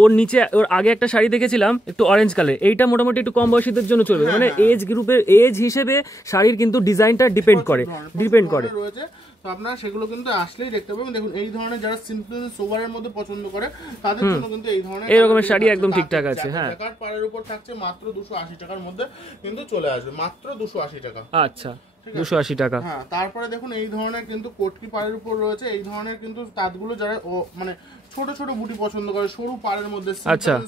ওর নিচে ওর আগে একটা শাড়ি দেখেছিলাম একটু অরেঞ্জ কালার, এইটা মোটামুটি একটু কম বয়সীদের জন্য চলবে, মানে এজ গ্রুপের এজ হিসেবে শাড়ির কিন্তু ডিজাইনটা ডিপেন্ড করে রয়েছে। তো আপনারা সেগুলো কিন্তু আসলেই দেখতে পাবেন। দেখুন এই ধরনের যারা সিম্পল সোভারের মধ্যে পছন্দ করে তাদের জন্য কিন্তু এই ধরনের এই রকমের শাড়ি একদম ঠিকঠাক আছে। হ্যাঁ, জ্যাকার্ড পাড়ের উপর থাকছে মাত্র 280 টাকার মধ্যে কিন্তু চলে আসবে, মাত্র 280 টাকা। আচ্ছা, 280 টাকা। হ্যাঁ, তারপরে দেখুন এই ধরনের কিন্তু কোটকি পাড়ের উপর রয়েছে। এই ধরনের কিন্তু তাঁতগুলো যারা মানে ছোট ছোট বুটি পছন্দ করে, সরু পাড়ের মধ্যে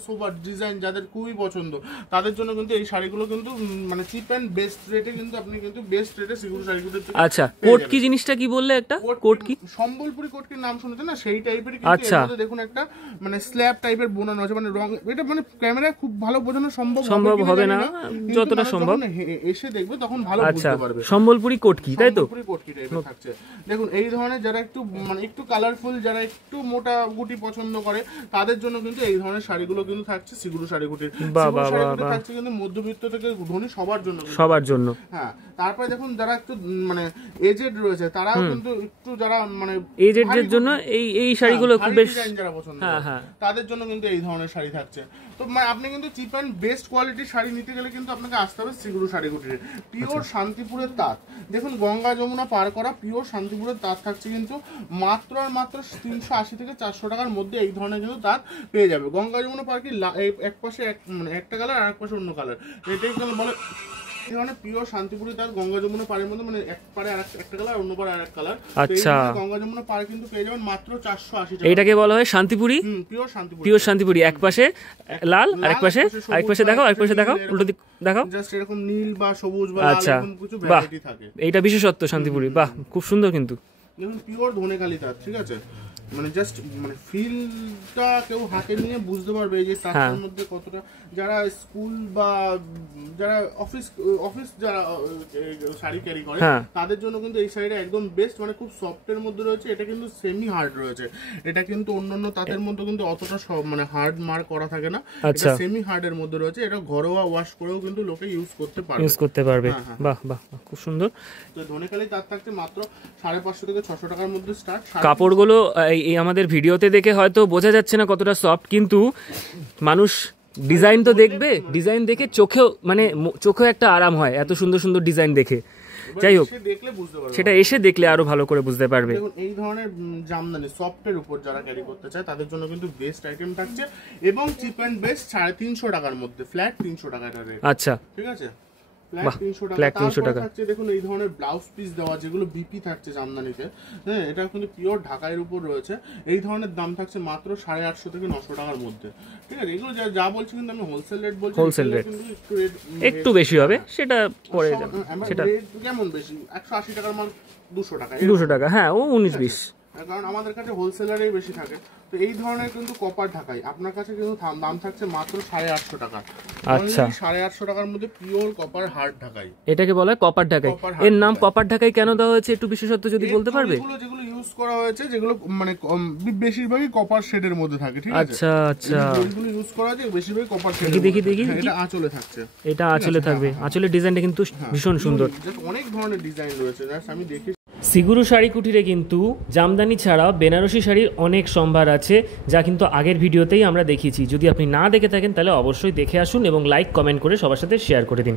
সোবার ডিজাইন যাদের খুবই পছন্দ, তাদের জন্য কিন্তু এই শাড়িগুলো কিন্তু মানে চিপ এন্ড বেস্ট রেটে কিন্তু আপনি কিন্তু বেস্ট রেটে সিগুর শাড়িগুলো। আচ্ছা, কোটকি জিনিসটা কি বললে? একটা কোটকি, সম্বলপুরি কোটকির নাম শুনেছেন না, সেই টাইপের কিন্তু এর মধ্যে দেখুন একটা মানে স্ল্যাব টাইপের বোনানো আছে, মানে রং, এটা মানে ক্যামেরায় খুব ভালো বোঝানো সম্ভব হবে না, যতটা সম্ভব এসে দেখবে তখন ভালো বুঝতে পারবে। সম্বলপুরি কোটকি, তাই তো? সম্বলপুরি কোটকি টাইপের থাকছে। দেখুন এই ধরনের যারা একটু মানে একটু কালারফুল, যারা একটু মোটা গুটি পছন্দ করে তাদের জন্য কিন্তু এই ধরনের শাড়িগুলো কিন্তু থাকছে সিগুরু শাড়িগুটির। শাড়িগুলো থাকছে কিন্তু মধ্যবিত্ত থেকে ধনী সবার জন্য। হ্যাঁ, তারপরে দেখুন যারা একটু মানে এজেড রয়েছে তারাও কিন্তু একটু, যারা মানে এজেডদের জন্য এই শাড়িগুলো খুব বেশ যারা পছন্দ করে তাদের জন্য কিন্তু এই ধরনের শাড়ি থাকছে। তো আপনি কিন্তু চিপ এন্ড বেস্ট কোয়ালিটির শাড়ি নিতে গেলে কিন্তু আপনাকে আসতে হবে সিগুরু শাড়িগুটির। পিওর শান্তিপুরের তাঁত, দেখুন গঙ্গা যমুনা পার করা পিওর শান্তিপুরের তাঁত থাকছে কিন্তু মাত্র আর মাত্র 380 থেকে 400 টাকার মধ্যে এই ধরনের কিন্তু তাঁত পেয়ে যাবে। গঙ্গা যমুনা পার কি এক পাশে মানে একটা কালার আর এক পাশে অন্য কালার, এটাই বলে পিওর শান্তিপুরি তার গঙ্গা যমুনা পাড়ের মধ্যে, মানে এক পারে আর একটা কালার, অন্য পারে আর এক কালার। আচ্ছা, গঙ্গা যমুনা পাড় কিন্তু পেয়ে যাবেন মাত্র 480 টাকা। এটাকে বলা হয় শান্তিপুরি, পিওর শান্তিপুরি। এক পাশে লাল আর এক পাশে দেখাও, উল্টো দিক দেখাও, জাস্ট এরকম নীল বা সবুজ বা লাল এরকম কিছু ভ্যারাইটি থাকে। এইটা বিশেষত্ব শান্তিপুরি। বাহ, খুব সুন্দর কিন্তু। দেখুন পিওর ধনেখালি তাঁত, ঠিক আছে, মানে জাস্ট মানে ফিলটা কেউ হাতে নিয়ে বুঝতে পারবে যে তাঁতের মধ্যে কতটা, যারা স্কুল বা যারা অফিস যারা শাড়ি ক্যারি করে তাদের জন্য কিন্তু এই শাড়িটা একদম বেস্ট, মানে খুব সফটের মধ্যে রয়েছে। এটা কিন্তু সেমি হার্ড রয়েছে, এটা কিন্তু অন্যান্য তাঁতের মধ্যে কিন্তু অতটা মানে হার্ড মার করা থাকে না, এটা সেমি হার্ডের মধ্যে রয়েছে। এটা ঘরোয়া ওয়াশ করেও কিন্তু লোকে ইউজ করতে পারবে। বাহ বাহ, খুব সুন্দর। তো ধনেখালি তাঁত থাকছে মাত্র 550 থেকে 600 টাকার মধ্যে স্টার্ট। কাপড়গুলো এই আমাদের ভিডিওতে দেখে হয়তো বোঝা যাচ্ছে না কতটা সফট, কিন্তু মানুষ ডিজাইন তো দেখবে, ডিজাইন দেখে চোখেও একটা আরাম হয় এত সুন্দর সুন্দর ডিজাইন দেখে। যাই হোক, সেটা এসে দেখলে আরো ভালো করে বুঝতে পারবে। এই ধরনের জামদানি সফটের উপর যারা ক্যারি করতে চায় তাদের জন্য কিন্তু বেস্ট আইটেম থাকছে, এবং চিপ এন্ড বেস্ট 350 টাকার মধ্যে, ফ্ল্যাট 300 টাকা। আচ্ছা, ঠিক আছে, ফ্ল্যাট 300 টাকা থাকছে। দেখুন এই ধরনের ব্লাউজ পিস দেওয়া যেগুলো বিপি থাকছে জামদানিতে, হ্যাঁ, এটা কিন্তু পিওর ঢাকাইয়ের উপর রয়েছে। এই ধরনের দাম থাকছে মাত্র 850 থেকে 900 টাকার মধ্যে। ঠিক আছে, এগুলো যা বলছি কিন্তু আমি হোলসেল রেট বলছি, হোলসেল রেট একটু বেশি হবে, সেটা পরে যাবে। সেটা কেমন বেশি, 180 টাকার মাল 200 টাকা, হ্যাঁ, ও 19-20, কারণ আমাদের কাছে হোলসেলারেই বেশি থাকে। তো এই ধরনের কিন্তু কপার ঢাকাই আপনার কাছে কিন্তু দাম থাকছে মাত্র 850 টাকা। আচ্ছা, 850 টাকার মধ্যে পিওর কপার হার্ড ঢাকাই, এটাকে বলা হয় কপার ঢাকাই। এর নাম কপার ঢাকাই কেন দেওয়া হয়েছে একটু বিশেষত্ব যদি বলতে পারবে? যেগুলো ইউজ করা হয়েছে, যেগুলো মানে বেশিরভাগই কপার শেডের মধ্যে থাকে, ঠিক আছে। আচ্ছা আচ্ছা, যেগুলো ইউজ করা হয় বেশিরভাগই কপার শেড। দেখি এটা আঁচলে থাকছে, এটা আঁচলে থাকবে। আঁচলের ডিজাইনটা কিন্তু ভীষণ সুন্দর, অনেক ধরনের ডিজাইন রয়েছে, আমি দেখি। সিগুরু শাড়ি কুটিরে কিন্তু জামদানি ছাড়াও বেনারসি শাড়ির অনেক সম্ভার আছে, যা কিন্তু আগের ভিডিওতেই আমরা দেখিয়েছি। যদি আপনি না দেখে থাকেন তাহলে অবশ্যই দেখে আসুন এবং লাইক কমেন্ট করে সবার সাথে শেয়ার করে দিন।